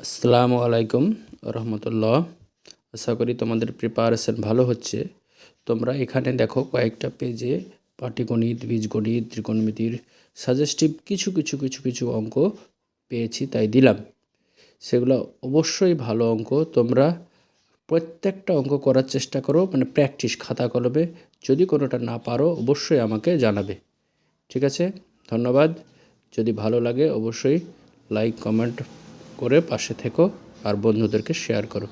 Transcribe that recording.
আসসালামু আলাইকুম রহমতুল্লাহ। আশা করি তোমাদের প্রিপারেশন ভালো হচ্ছে। তোমরা এখানে দেখো কয়েকটা পেজে পাটিগণিত, বীজগণিত, ত্রিকোণমিতির সাজেস্টিভ কিছু অঙ্ক পেয়েছি, তাই দিলাম। সেগুলো অবশ্যই ভালো অঙ্ক। তোমরা প্রত্যেকটা অঙ্ক করার চেষ্টা করো, মানে প্র্যাকটিস খাতা কলমে। যদি কোনোটা না পারো অবশ্যই আমাকে জানাবে। ঠিক আছে, ধন্যবাদ। যদি ভালো লাগে অবশ্যই লাইক কমেন্ট করে পাশে থেকো আর বন্ধুদেরকে শেয়ার করো।